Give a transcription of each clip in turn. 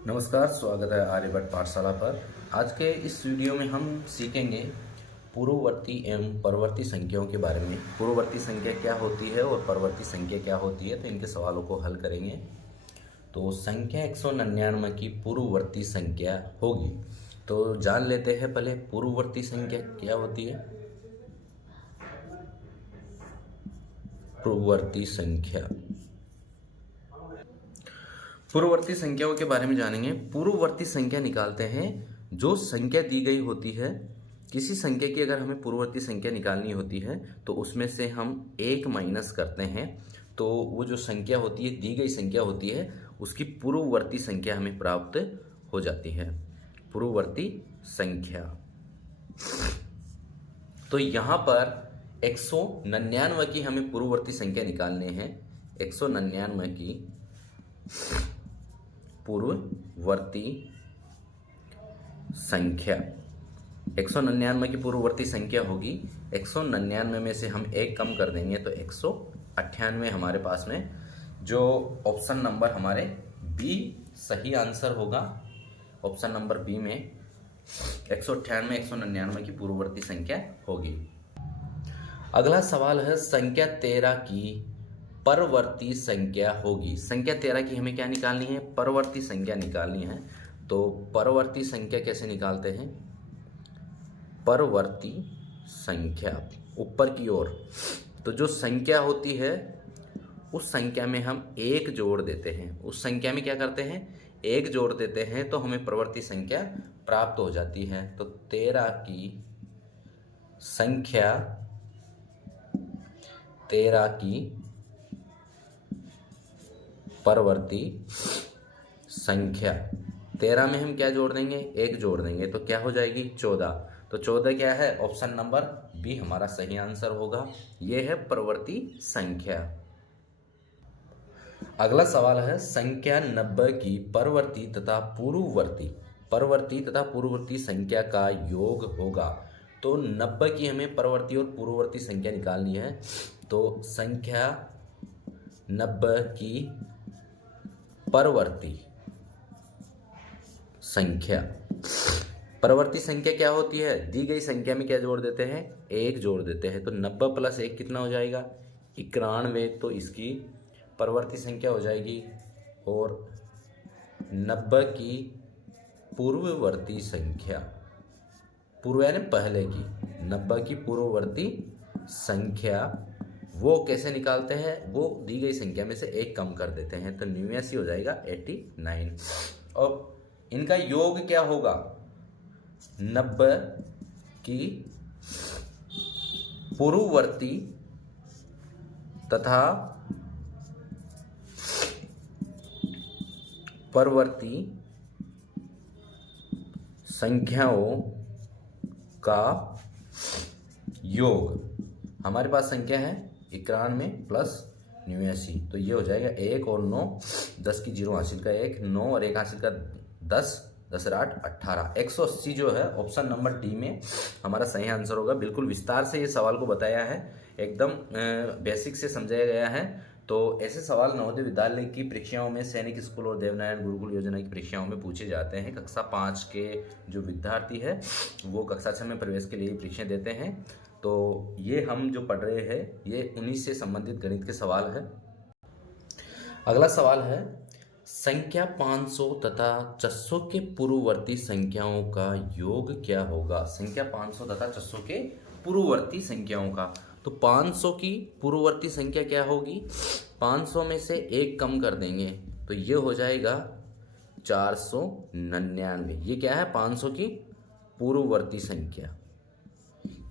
नमस्कार, स्वागत है आर्यभट्ट पाठशाला पर। आज के इस वीडियो में हम सीखेंगे पूर्ववर्ती एवं परवर्ती संख्याओं के बारे में। पूर्ववर्ती संख्या क्या होती है और परवर्ती संख्या क्या होती है, तो इनके सवालों को हल करेंगे। तो संख्या 199 की पूर्ववर्ती संख्या होगी। तो जान लेते हैं पहले पूर्ववर्ती संख्या क्या होती है। पूर्ववर्ती संख्या, पूर्ववर्ती संख्याओं के बारे में जानेंगे। पूर्ववर्ती संख्या निकालते हैं जो संख्या दी गई होती है। किसी संख्या की अगर हमें पूर्ववर्ती संख्या निकालनी होती है तो उसमें से हम एक माइनस करते हैं, तो वो जो संख्या होती है, दी गई संख्या होती है, उसकी पूर्ववर्ती संख्या हमें प्राप्त हो जाती है। पूर्ववर्ती संख्या। तो यहाँ पर 199 की हमें पूर्ववर्ती संख्या निकालने हैं। 199 की पूर्ववर्ती संख्या, 199 की पूर्ववर्ती संख्या होगी। 199 में से हम एक कम कर देंगे तो 198 हमारे पास में, जो ऑप्शन नंबर हमारे बी सही आंसर होगा। ऑप्शन नंबर बी में 198 199 की पूर्ववर्ती संख्या होगी। अगला सवाल है संख्या 13 की परवर्ती संख्या होगी। संख्या 13 की हमें क्या निकालनी है? परवर्ती संख्या निकालनी है। तो परवर्ती संख्या कैसे निकालते हैं? परवर्ती संख्या ऊपर की ओर, तो जो संख्या होती है उस संख्या में हम एक जोड़ देते हैं। उस संख्या में क्या करते हैं? एक जोड़ देते हैं, तो हमें परवर्ती संख्या प्राप्त हो जाती है। तो 13 की संख्या, 13 की परवर्ती संख्या, 13 में हम क्या जोड़ देंगे? एक जोड़ देंगे, तो क्या हो जाएगी? 14। तो 14 क्या है? ऑप्शन नंबर बी हमारा सही आंसर होगा। यह है परवर्ती संख्या। अगला सवाल है संख्या 90 की परवर्ती तथा पूर्ववर्ती संख्या का योग होगा। तो 90 की हमें परवर्ती और पूर्ववर्ती संख्या निकालनी है। तो संख्या 90 की परवर्ती संख्या, परवर्ती संख्या क्या होती है? दी गई संख्या में क्या जोड़ देते हैं? एक जोड़ देते हैं। तो 90 प्लस 1 कितना हो जाएगा? 91। तो इसकी परवर्ती संख्या हो जाएगी। और 90 की पूर्ववर्ती संख्या, पूर्व यानी पहले की, 90 की पूर्ववर्ती संख्या वो कैसे निकालते हैं? वो दी गई संख्या में से एक कम कर देते हैं, तो 89 हो जाएगा 89। और इनका योग क्या होगा? 90 की पूर्ववर्ती तथा परवर्ती संख्याओं का योग। हमारे पास संख्या है 91 प्लस 89, तो ये हो जाएगा 1 और 9, 10 की 0 हासिल का 1, 9 और 1 हासिल का 10, 10 और 8 18, 180 जो है ऑप्शन नंबर डी में हमारा सही आंसर होगा। बिल्कुल विस्तार से ये सवाल को बताया है, एकदम बेसिक से समझाया गया है। तो ऐसे सवाल नवोदय विद्यालय की परीक्षाओं में, सैनिक स्कूल और देवनारायण गुरुकुल योजना की परीक्षाओं में पूछे जाते हैं। कक्षा 5 के जो विद्यार्थी है वो कक्षा 6 में प्रवेश के लिए परीक्षाएं देते हैं। तो ये हम जो पढ़ रहे हैं ये उन्हीं से संबंधित गणित के सवाल है। अगला सवाल है संख्या 500 तथा 600 के पूर्ववर्ती संख्याओं का योग क्या होगा? संख्या 500 तथा 600 के पूर्ववर्ती संख्याओं का, तो 500 की पूर्ववर्ती संख्या क्या होगी? 500 में से एक कम कर देंगे, तो ये हो जाएगा 499। ये क्या है? 500 की पूर्ववर्ती संख्या।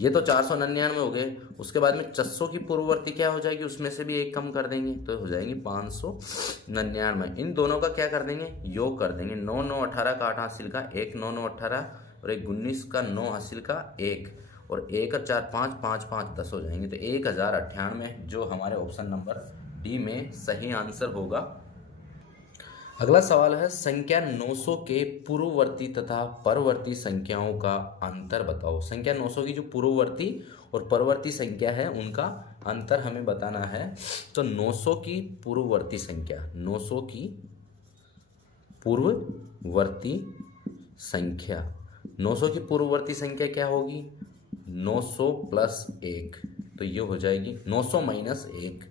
ये तो 499 हो गए। उसके बाद में 600 की पूर्ववर्ती क्या हो जाएगी? उसमें से भी एक कम कर देंगे, तो हो जाएगी 599। इन दोनों का क्या कर देंगे? योग कर देंगे। 9 9 18 का 8 हासिल का 1, 9 9 18, और 1 19 का 9 हासिल का 1, और 1 और 4 5 5 5 10 हो जाएंगे। तो 1098 जो हमारे ऑप्शन नंबर डी में सही आंसर होगा। अगला सवाल है संख्या 900 के पूर्ववर्ती तथा परवर्ती संख्याओं का अंतर बताओ। संख्या 900 की जो पूर्ववर्ती और परवर्ती संख्या है उनका अंतर हमें बताना है। तो 900 की पूर्ववर्ती संख्या, 900 की पूर्व पूर्ववर्ती संख्या, 900 की पूर्ववर्ती संख्या क्या होगी? 900 प्लस 1, तो ये हो जाएगी 900 माइनस 1,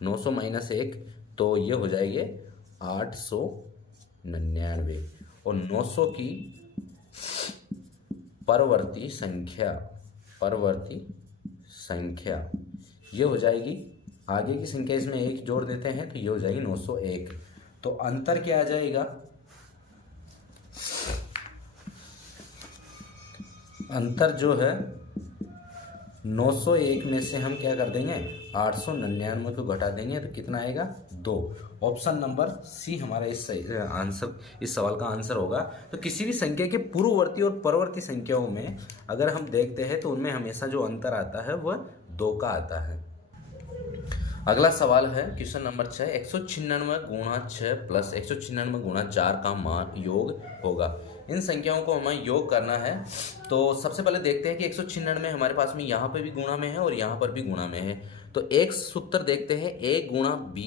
900 माइनस 1, तो ये हो जाएगी 899। और 900 की परवर्ती संख्या ये हो जाएगी, आगे की संख्या इसमें 1 जोड़ देते हैं तो ये हो जाएगी 901। तो अंतर क्या आ जाएगा? अंतर जो है 901 में से हम क्या कर देंगे? 899 को घटा देंगे तो कितना आएगा? 2। ऑप्शन नंबर सी हमारा इस सवाल का आंसर होगा। तो किसी भी संख्या के पूर्ववर्ती और परवर्ती संख्याओं में अगर हम देखते हैं तो उनमें हमेशा जो अंतर आता है वह 2 का आता है। अगला सवाल है क्वेश्चन नंबर 6, 196 गुणा 6 प्लस 196 गुणा 4 का मान योग होगा। इन संख्याओं को हमें योग करना है। तो सबसे पहले देखते हैं कि 196 हमारे पास में यहाँ पे भी गुणा में है और यहाँ पर भी गुणा में है। तो एक सूत्र देखते हैं, a गुणा b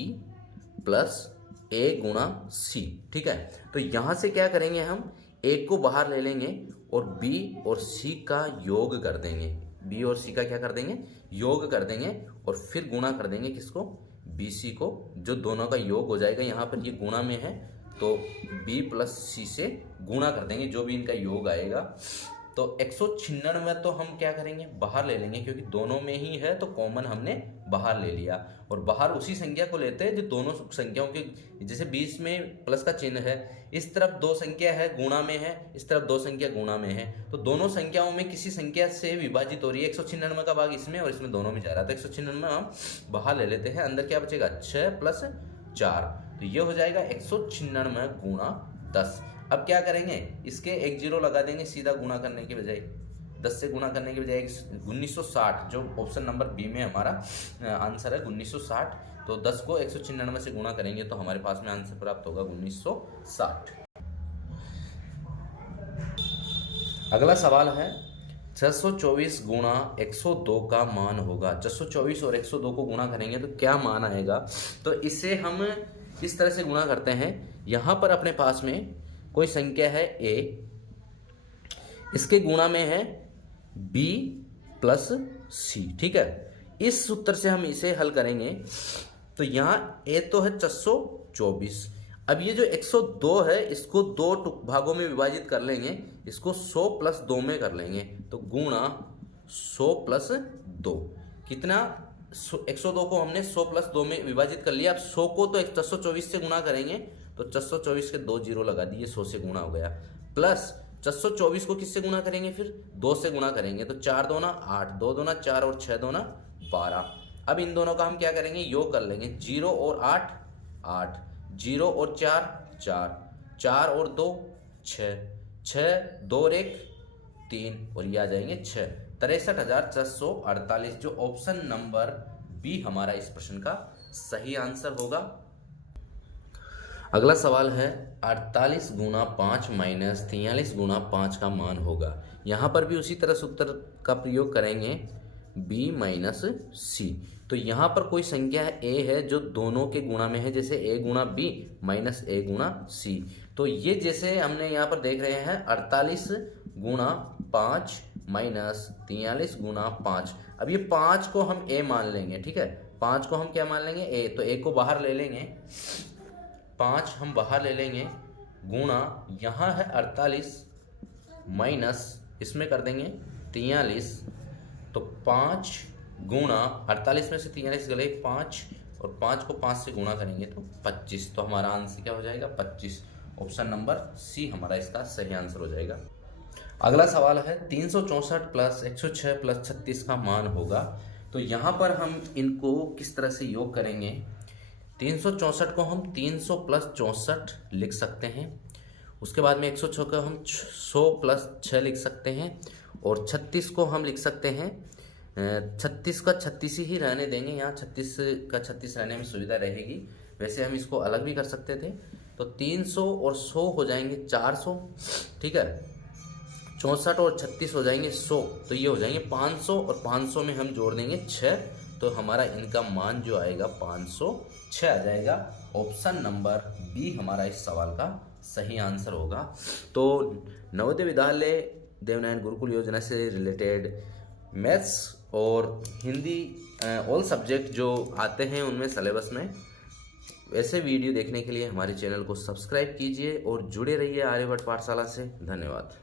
प्लस a गुणा c। ठीक है, तो यहाँ से क्या करेंगे? हम a को बाहर ले लेंगे और b और c का योग कर देंगे। b और c का क्या कर देंगे? योग कर देंगे और फिर गुणा कर देंगे किसको? bc को, जो दोनों का योग हो जाएगा। यहाँ पर ये गुणा में है तो b प्लस c से गुणा कर देंगे, जो भी इनका योग आएगा। तो 196 तो हम क्या करेंगे? बाहर ले लेंगे, क्योंकि दोनों में ही है तो कॉमन हमने बाहर ले लिया। और बाहर उसी संख्या को लेते हैं जो दोनों संख्याओं के, जैसे 20 में प्लस का चिन्ह है, इस तरफ 2 संख्या है गुणा में है, इस तरफ 2 संख्या गुणा में है, तो दोनों संख्याओं में किसी संख्या से विभाजित हो रही है। 196 का भाग इसमें और इसमें दोनों में जा रहा है, तो 196 हम बाहर ले लेते हैं। अंदर क्या बचेगा? 6 प्लस 4, तो ये हो जाएगा 196 गुणा 10। अब क्या करेंगे? इसके 1 0 लगा देंगे सीधा गुणा करने के बजाय, 10 से गुणा करने के बजाय 1960, जो ऑप्शन नंबर बी में हमारा आंसर है 1960। तो 10 को 196 से गुणा करेंगे तो हमारे पास में आंसर प्राप्त होगा 1960। अगला सवाल है 624 गुणा 102 का मान होगा। 624 और 102 को गुणा करेंगे तो क्या मान आएगा? तो इसे हम इस तरह से गुणा करते हैं। यहाँ पर अपने पास में कोई संख्या है a, इसके गुणा में है b प्लस c। ठीक है, इस सूत्र से हम इसे हल करेंगे। तो यहाँ a तो है 624, अब ये जो 102 है इसको 2 भागों में विभाजित कर लेंगे, इसको 100 प्लस 2 में कर लेंगे, तो गुणा 100 प्लस 2 कितना? 102 को हमने 100 प्लस 2 में विभाजित कर लिया। अब 100 को तो 624 से गुणा करेंगे तो 624 के 2 0 लगा दिए, 100 से गुणा हो गया। प्लस 624 को किससे गुणा करेंगे? फिर 2 से गुणा करेंगे, तो 4 2 8, 2 2 4 और 6 2 12। अब इन दोनों का हम क्या करेंगे? योग कर लेंगे। 0 और 8 8, 0 और 4 4, 4 और 2 6, 6 2 और 1 3, और ये आ जाएंगे 6, 63,448, जो ऑप्शन नंबर बी हमारा इस प्रश्न का सही आंसर होगा। अगला सवाल है 48 गुणा 5 माइनस 43 गुणा 5 का मान होगा। यहाँ पर भी उसी तरह सूत्र का प्रयोग करेंगे, b माइनस सी। तो यहाँ पर कोई संख्या है a है जो दोनों के गुणा में है, जैसे a गुणा b माइनस a गुणा c। तो ये जैसे हमने यहाँ पर देख रहे हैं 48 गुणा 5 माइनस 43 गुणा 5। अब ये 5 को हम a मान लेंगे। ठीक है, 5 को हम क्या मान लेंगे? a। तो a को बाहर ले लेंगे, 5 हम बाहर ले लेंगे, गुणा यहाँ है 48 माइनस इसमें कर देंगे 43। तो 5 गुणा 48 में से 43 गए 5, और 5 को 5 से गुणा करेंगे तो 25। तो हमारा आंसर क्या हो जाएगा? 25। ऑप्शन नंबर सी हमारा इसका सही आंसर हो जाएगा। अगला सवाल है 364 प्लस 106 प्लस 36 का मान होगा। तो यहाँ पर हम इनको किस तरह से योग करेंगे? 364 को हम 300 प्लस 64 लिख सकते हैं, उसके बाद में 106 को हम 100 प्लस 6 लिख सकते हैं, और 36 को हम लिख सकते हैं 36 का 36 ही रहने देंगे, यहाँ 36 का 36 रहने में सुविधा रहेगी। वैसे हम इसको अलग भी कर सकते थे। तो 300 और 100 हो जाएंगे 400। ठीक है, 64 और 36 हो जाएंगे 100, तो ये हो जाएंगे 500, और 500 में हम जोड़ देंगे 6, तो हमारा इनका मान जो आएगा 506 आ जाएगा। ऑप्शन नंबर बी हमारा इस सवाल का सही आंसर होगा। तो नवोदय विद्यालय देवनारायण गुरुकुल योजना से रिलेटेड मैथ्स और हिंदी ऑल सब्जेक्ट जो आते हैं उनमें सिलेबस में, वैसे वीडियो देखने के लिए हमारे चैनल को सब्सक्राइब कीजिए और जुड़े रहिए आर्यभट्ट पाठशाला से। धन्यवाद।